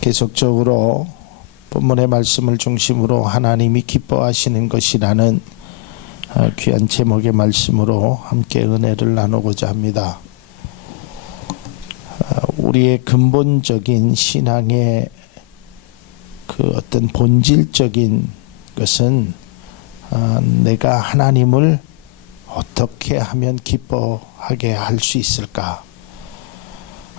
계속적으로 본문의 말씀을 중심으로 하나님이 기뻐하시는 것이라는 귀한 제목의 말씀으로 함께 은혜를 나누고자 합니다. 우리의 근본적인 신앙의 그 어떤 본질적인 것은 내가 하나님을 어떻게 하면 기뻐하게 할 수 있을까?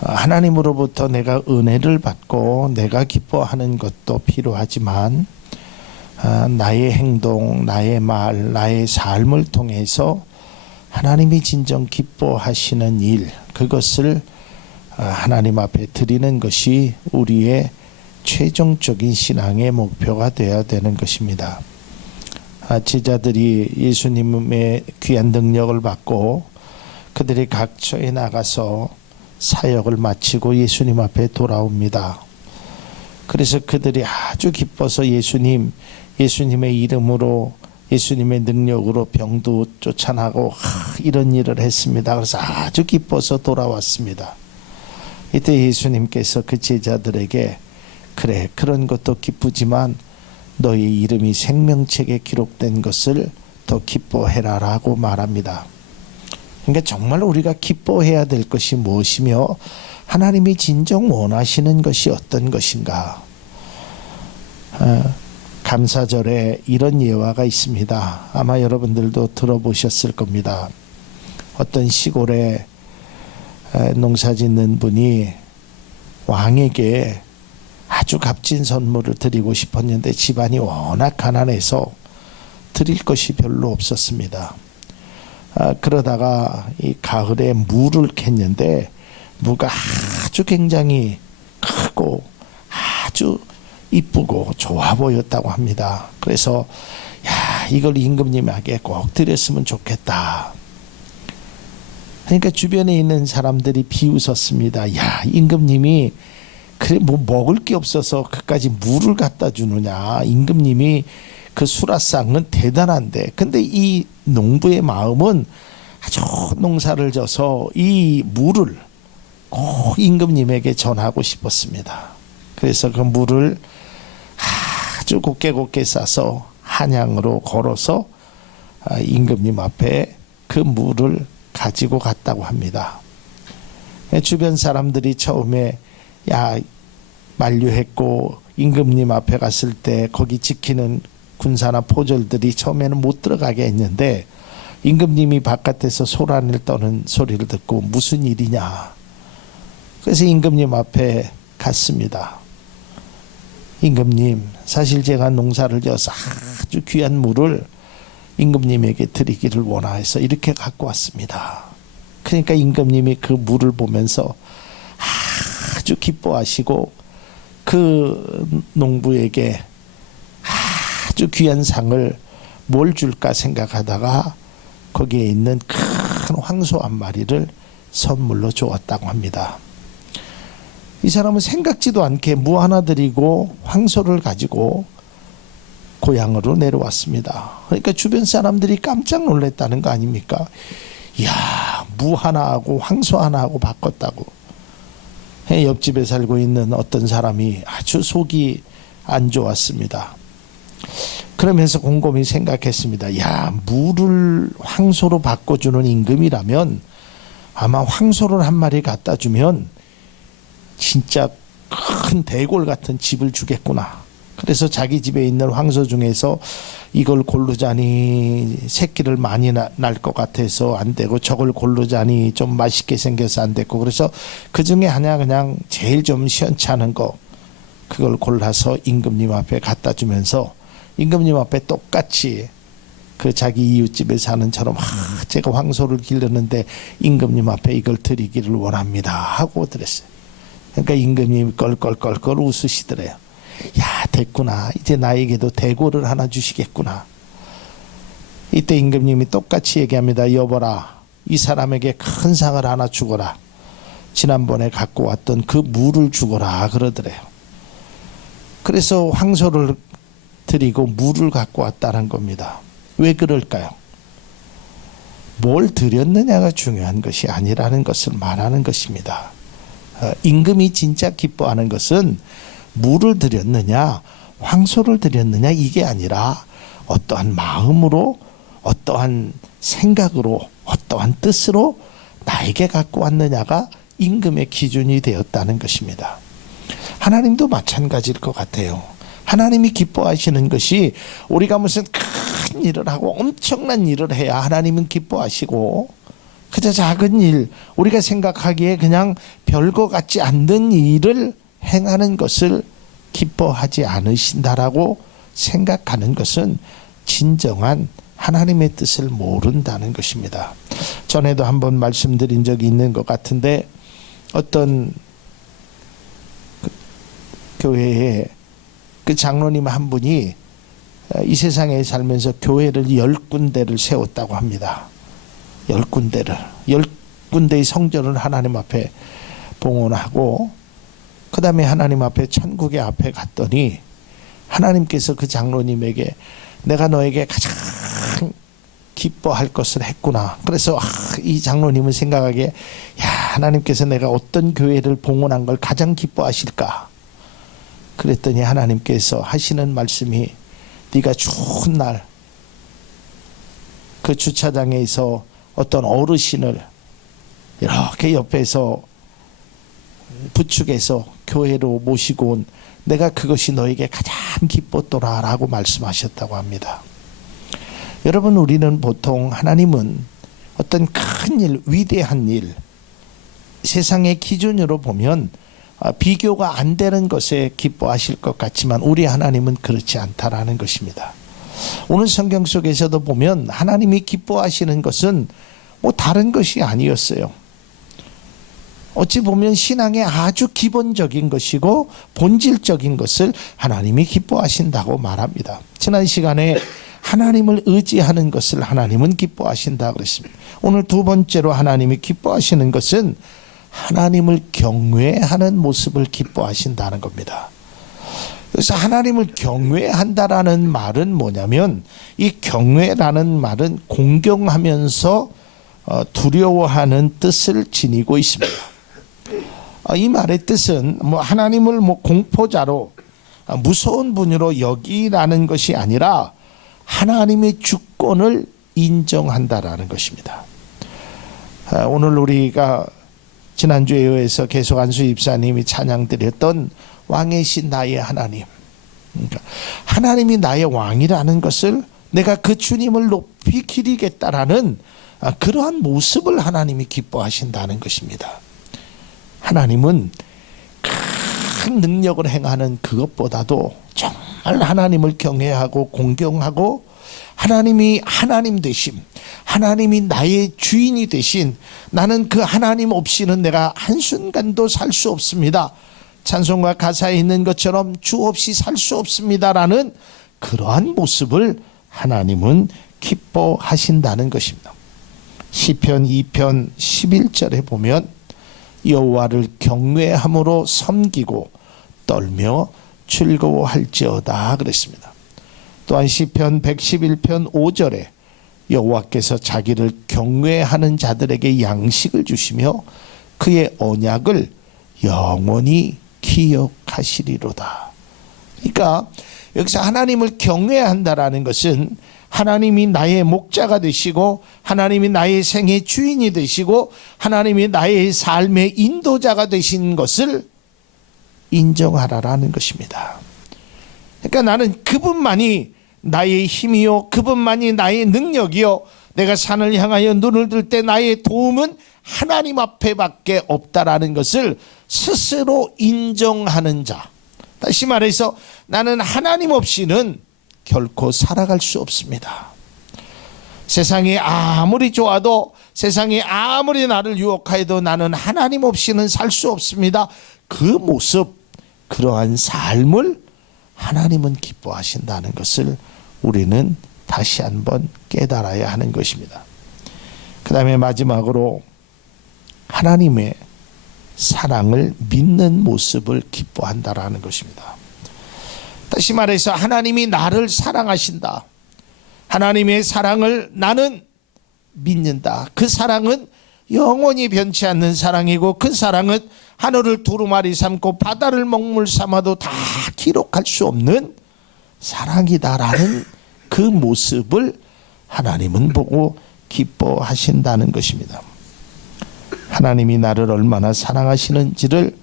하나님으로부터 내가 은혜를 받고 내가 기뻐하는 것도 필요하지만 나의 행동, 나의 말, 나의 삶을 통해서 하나님이 진정 기뻐하시는 일, 그것을 하나님 앞에 드리는 것이 우리의 최종적인 신앙의 목표가 되어야 되는 것입니다. 제자들이 예수님의 귀한 능력을 받고 그들이 각처에 나가서 사역을 마치고 예수님 앞에 돌아옵니다. 그래서 그들이 아주 기뻐서 예수님의 이름으로, 예수님의 능력으로 병도 쫓아나고 이런 일을 했습니다. 그래서 아주 기뻐서 돌아왔습니다. 이때 예수님께서 그 제자들에게 그래, 그런 것도 기쁘지만 너희 이름이 생명책에 기록된 것을 더 기뻐해라 라고 말합니다. 그러니까 정말 우리가 기뻐해야 될 것이 무엇이며 하나님이 진정 원하시는 것이 어떤 것인가. 감사절에 이런 예화가 있습니다. 아마 여러분들도 들어보셨을 겁니다. 어떤 시골에 농사 짓는 분이 왕에게 아주 값진 선물을 드리고 싶었는데 집안이 워낙 가난해서 드릴 것이 별로 없었습니다. 그러다가 이 가을에 무를 캤는데 무가 아주 굉장히 크고 아주 이쁘고 좋아 보였다고 합니다. 그래서 이걸 임금님에게 꼭 드렸으면 좋겠다. 그러니까 주변에 있는 사람들이 비웃었습니다. 임금님이 그래 뭐 먹을 게 없어서 그까지 무를 갖다 주느냐. 임금님이 그 수라상은 대단한데, 근데 이 농부의 마음은 아주 농사를 져서 이 무를 꼭 임금님에게 전하고 싶었습니다. 그래서 그 무를 아주 곱게 싸서 한양으로 걸어서 임금님 앞에 그 무를 가지고 갔다고 합니다. 주변 사람들이 처음에 만류했고 임금님 앞에 갔을 때 거기 지키는 군사나 포졸들이 처음에는 못 들어가게 했는데 임금님이 바깥에서 소란을 떠는 소리를 듣고 무슨 일이냐. 그래서 임금님 앞에 갔습니다. 임금님, 사실 제가 농사를 져서 아주 귀한 물을 임금님에게 드리기를 원해서 이렇게 갖고 왔습니다. 그러니까 임금님이 그 물을 보면서 아주 기뻐하시고 그 농부에게 아주 귀한 상을 뭘 줄까 생각하다가 거기에 있는 큰 황소 한 마리를 선물로 주었다고 합니다. 이 사람은 생각지도 않게 무 하나 드리고 황소를 가지고 고향으로 내려왔습니다. 그러니까 주변 사람들이 깜짝 놀랐다는 거 아닙니까? 무 하나하고 황소 하나하고 바꿨다고. 옆집에 살고 있는 어떤 사람이 아주 속이 안 좋았습니다. 그러면서 곰곰이 생각했습니다. 무를 황소로 바꿔주는 임금이라면 아마 황소를 한 마리 갖다 주면 진짜 큰 대궐 같은 집을 주겠구나. 그래서 자기 집에 있는 황소 중에서 이걸 고르자니 새끼를 많이 날 것 같아서 안 되고 저걸 고르자니 좀 맛있게 생겨서 안 됐고, 그래서 그 중에 하나 그냥 제일 좀 시원찮은 거 그걸 골라서 임금님 앞에 갖다 주면서 임금님 앞에 똑같이 그 자기 이웃집에 사는처럼 제가 황소를 기르는데 임금님 앞에 이걸 드리기를 원합니다 하고 드렸어요. 그러니까 임금님이 껄껄껄껄 웃으시더래요. 됐구나. 이제 나에게도 대궐을 하나 주시겠구나. 이때 임금님이 똑같이 얘기합니다. 여보라, 이 사람에게 큰 상을 하나 주거라. 지난번에 갖고 왔던 그 무를 주거라 그러더래요. 그래서 황소를 드리고 무를 갖고 왔다는 겁니다. 왜 그럴까요? 뭘 드렸느냐가 중요한 것이 아니라는 것을 말하는 것입니다. 임금이 진짜 기뻐하는 것은 물을 드렸느냐 황소를 드렸느냐 이게 아니라 어떠한 마음으로 어떠한 생각으로 어떠한 뜻으로 나에게 갖고 왔느냐가 임금의 기준이 되었다는 것입니다. 하나님도 마찬가지일 것 같아요. 하나님이 기뻐하시는 것이 우리가 무슨 큰 일을 하고 엄청난 일을 해야 하나님은 기뻐하시고, 그저 작은 일, 우리가 생각하기에 그냥 별거 같지 않는 일을 행하는 것을 기뻐하지 않으신다라고 생각하는 것은 진정한 하나님의 뜻을 모른다는 것입니다. 전에도 한번 말씀드린 적이 있는 것 같은데, 어떤 교회에 그 장로님 한 분이 이 세상에 살면서 교회를 10군데를 세웠다고 합니다. 10군데를. 10군데의 성전을 하나님 앞에 봉헌하고, 그 다음에 하나님 앞에 천국의 앞에 갔더니 하나님께서 그 장로님에게 내가 너에게 가장 기뻐할 것을 했구나. 그래서 이 장로님은 생각하기에 하나님께서 내가 어떤 교회를 봉헌한 걸 가장 기뻐하실까. 그랬더니 하나님께서 하시는 말씀이, 네가 추운 날 그 주차장에서 어떤 어르신을 이렇게 옆에서 부축해서 교회로 모시고 온, 내가 그것이 너에게 가장 기뻤더라 라고 말씀하셨다고 합니다. 여러분, 우리는 보통 하나님은 어떤 큰 일, 위대한 일, 세상의 기준으로 보면 비교가 안 되는 것에 기뻐하실 것 같지만 우리 하나님은 그렇지 않다라는 것입니다. 오늘 성경 속에서도 보면 하나님이 기뻐하시는 것은 뭐 다른 것이 아니었어요. 어찌 보면 신앙의 아주 기본적인 것이고 본질적인 것을 하나님이 기뻐하신다고 말합니다. 지난 시간에 하나님을 의지하는 것을 하나님은 기뻐하신다 그랬습니다. 오늘 두 번째로 하나님이 기뻐하시는 것은 하나님을 경외하는 모습을 기뻐하신다는 겁니다. 그래서 하나님을 경외한다라는 말은 뭐냐면, 이 경외라는 말은 공경하면서 두려워하는 뜻을 지니고 있습니다. 이 말의 뜻은 하나님을 공포자로 무서운 분으로 여기라는 것이 아니라 하나님의 주권을 인정한다라는 것입니다. 오늘 우리가 지난주에 의해서 계속 안수 입사님이 찬양드렸던 왕의 신 나의 하나님, 그러니까 하나님이 나의 왕이라는 것을 내가 그 주님을 높이 기리겠다라는 그러한 모습을 하나님이 기뻐하신다는 것입니다. 하나님은 큰 능력을 행하는 그것보다도 정말 하나님을 경외하고 공경하고, 하나님이 하나님 되심, 하나님이 나의 주인이 되신, 나는 그 하나님 없이는 내가 한순간도 살 수 없습니다, 찬송가 가사에 있는 것처럼 주 없이 살 수 없습니다라는 그러한 모습을 하나님은 기뻐하신다는 것입니다. 시편 2편 11절에 보면 여호와를 경외함으로 섬기고 떨며 즐거워할지어다 그랬습니다. 또한 시편 111편 5절에 여호와께서 자기를 경외하는 자들에게 양식을 주시며 그의 언약을 영원히 기억하시리로다. 그러니까 여기서 하나님을 경외한다라는 것은 하나님이 나의 목자가 되시고, 하나님이 나의 생의 주인이 되시고, 하나님이 나의 삶의 인도자가 되신 것을 인정하라라는 것입니다. 그러니까 나는 그분만이 나의 힘이요, 그분만이 나의 능력이요, 내가 산을 향하여 눈을 들 때 나의 도움은 하나님 앞에밖에 없다라는 것을 스스로 인정하는 자. 다시 말해서 나는 하나님 없이는 결코 살아갈 수 없습니다. 세상이 아무리 좋아도, 세상이 아무리 나를 유혹하여도 나는 하나님 없이는 살 수 없습니다. 그 모습, 그러한 삶을 하나님은 기뻐하신다는 것을 우리는 다시 한번 깨달아야 하는 것입니다. 그 다음에 마지막으로 하나님의 사랑을 믿는 모습을 기뻐한다라는 것입니다. 다시 말해서 하나님이 나를 사랑하신다, 하나님의 사랑을 나는 믿는다, 그 사랑은 영원히 변치 않는 사랑이고, 그 사랑은 하늘을 두루마리 삼고 바다를 먹물 삼아도 다 기록할 수 없는 사랑이다라는 그 모습을 하나님은 보고 기뻐하신다는 것입니다. 하나님이 나를 얼마나 사랑하시는지를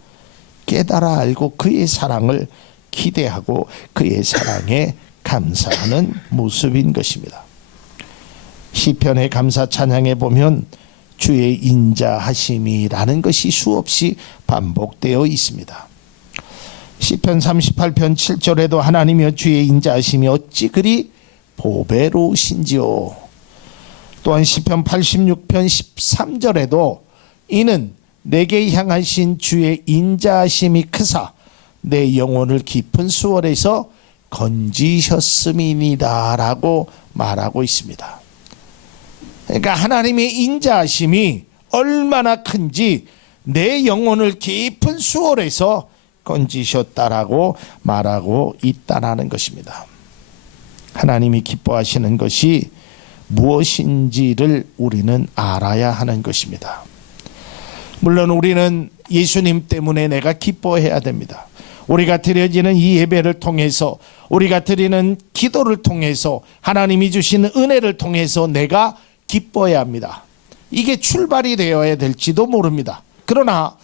깨달아 알고 그의 사랑을 기대하고 그의 사랑에 감사하는 모습인 것입니다. 시편의 감사 찬양에 보면 주의 인자하심이라는 것이 수없이 반복되어 있습니다. 시편 38편 7절에도 하나님이여 주의 인자하심이 어찌 그리 보배로우신지요. 또한 시편 86편 13절에도 이는 내게 향하신 주의 인자하심이 크사 내 영혼을 깊은 수월에서 건지셨음이니이다 라고 말하고 있습니다. 그러니까 하나님의 인자하심이 얼마나 큰지 내 영혼을 깊은 수월에서 건지셨다라고 말하고 있다라는 것입니다. 하나님이 기뻐하시는 것이 무엇인지를 우리는 알아야 하는 것입니다. 물론 우리는 예수님 때문에 내가 기뻐해야 됩니다. 우리가 드려지는 이 예배를 통해서, 우리가 드리는 기도를 통해서, 하나님이 주시는 은혜를 통해서 내가 기뻐해야 합니다. 이게 출발이 되어야 될지도 모릅니다. 그러나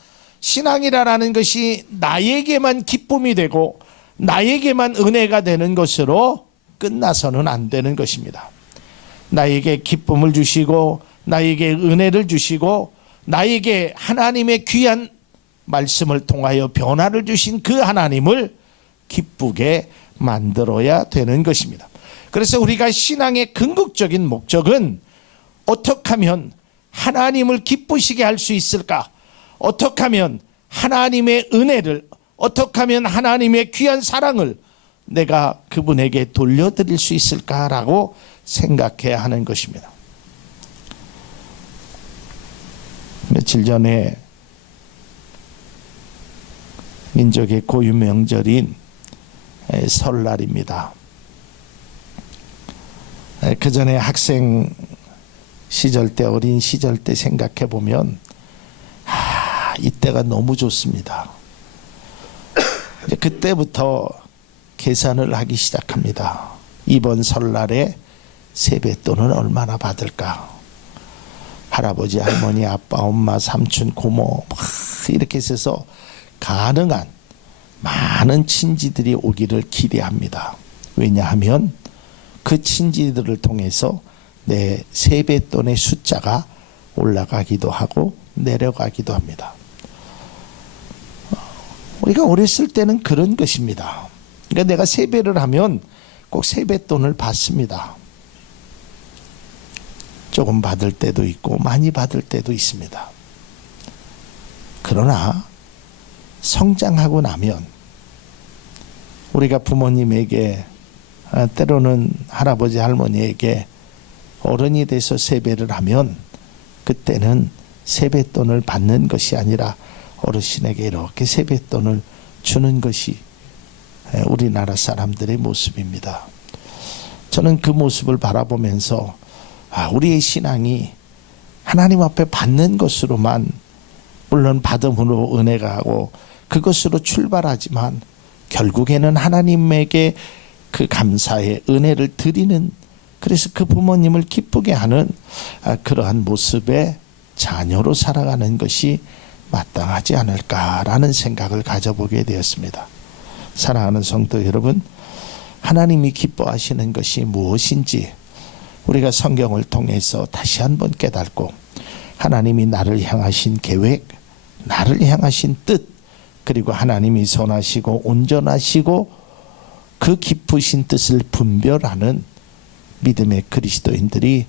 신앙이라는 것이 나에게만 기쁨이 되고 나에게만 은혜가 되는 것으로 끝나서는 안 되는 것입니다. 나에게 기쁨을 주시고 나에게 은혜를 주시고 나에게 하나님의 귀한 말씀을 통하여 변화를 주신 그 하나님을 기쁘게 만들어야 되는 것입니다. 그래서 우리가 신앙의 궁극적인 목적은 어떻게 하면 하나님을 기쁘시게 할 수 있을까? 어떻게 하면 하나님의 은혜를, 어떻게 하면 하나님의 귀한 사랑을 내가 그분에게 돌려드릴 수 있을까라고 생각해야 하는 것입니다. 며칠 전에 민족의 고유 명절인 설날입니다. 그 전에 학생 시절 때, 어린 시절 때 생각해 보면 이때가 너무 좋습니다. 이제 그때부터 계산을 하기 시작합니다. 이번 설날에 세뱃돈은 얼마나 받을까? 할아버지, 할머니, 아빠, 엄마, 삼촌, 고모 이렇게 해서 가능한 많은 친지들이 오기를 기대합니다. 왜냐하면 그 친지들을 통해서 내 세뱃돈의 숫자가 올라가기도 하고 내려가기도 합니다. 우리가 어렸을 때는 그런 것입니다. 그러니까 내가 세배를 하면 꼭 세뱃돈을 받습니다. 조금 받을 때도 있고 많이 받을 때도 있습니다. 그러나 성장하고 나면 우리가 부모님에게, 때로는 할아버지 할머니에게 어른이 돼서 세배를 하면 그때는 세뱃돈을 받는 것이 아니라 어르신에게 이렇게 세뱃돈을 주는 것이 우리나라 사람들의 모습입니다. 저는 그 모습을 바라보면서 우리의 신앙이 하나님 앞에 받는 것으로만, 물론 받음으로 은혜가 하고 그것으로 출발하지만 결국에는 하나님에게 그 감사의 은혜를 드리는, 그래서 그 부모님을 기쁘게 하는 그러한 모습의 자녀로 살아가는 것이 마땅하지 않을까라는 생각을 가져보게 되었습니다. 사랑하는 성도 여러분, 하나님이 기뻐하시는 것이 무엇인지 우리가 성경을 통해서 다시 한번 깨닫고 하나님이 나를 향하신 계획, 나를 향하신 뜻, 그리고 하나님이 선하시고 온전하시고 그 깊으신 뜻을 분별하는 믿음의 그리스도인들이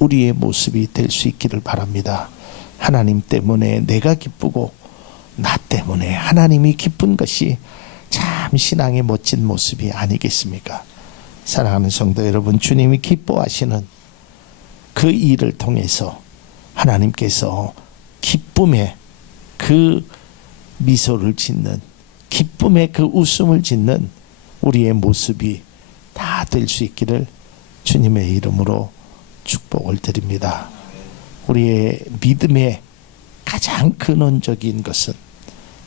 우리의 모습이 될 수 있기를 바랍니다. 하나님 때문에 내가 기쁘고 나 때문에 하나님이 기쁜 것이 참 신앙의 멋진 모습이 아니겠습니까? 사랑하는 성도 여러분, 주님이 기뻐하시는 그 일을 통해서 하나님께서 기쁨의 그 미소를 짓는, 기쁨의 그 웃음을 짓는 우리의 모습이 다 될 수 있기를 주님의 이름으로 축복을 드립니다. 우리의 믿음의 가장 근원적인 것은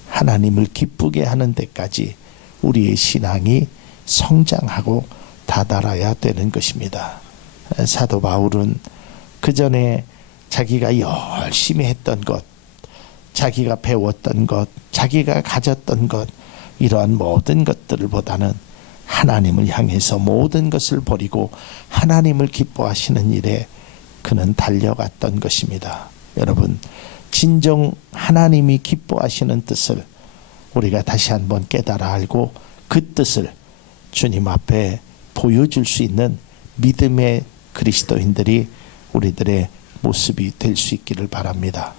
하나님을 기쁘게 하는 데까지 우리의 신앙이 성장하고 다다라야 되는 것입니다. 사도 바울은 그 전에 자기가 열심히 했던 것, 자기가 배웠던 것, 자기가 가졌던 것, 이러한 모든 것들을 보다는 하나님을 향해서 모든 것을 버리고 하나님을 기뻐하시는 일에 그는 달려갔던 것입니다. 여러분, 진정 하나님이 기뻐하시는 뜻을 우리가 다시 한번 깨달아 알고 그 뜻을 주님 앞에 보여줄 수 있는 믿음의 그리스도인들이 우리들의 모습이 될 수 있기를 바랍니다.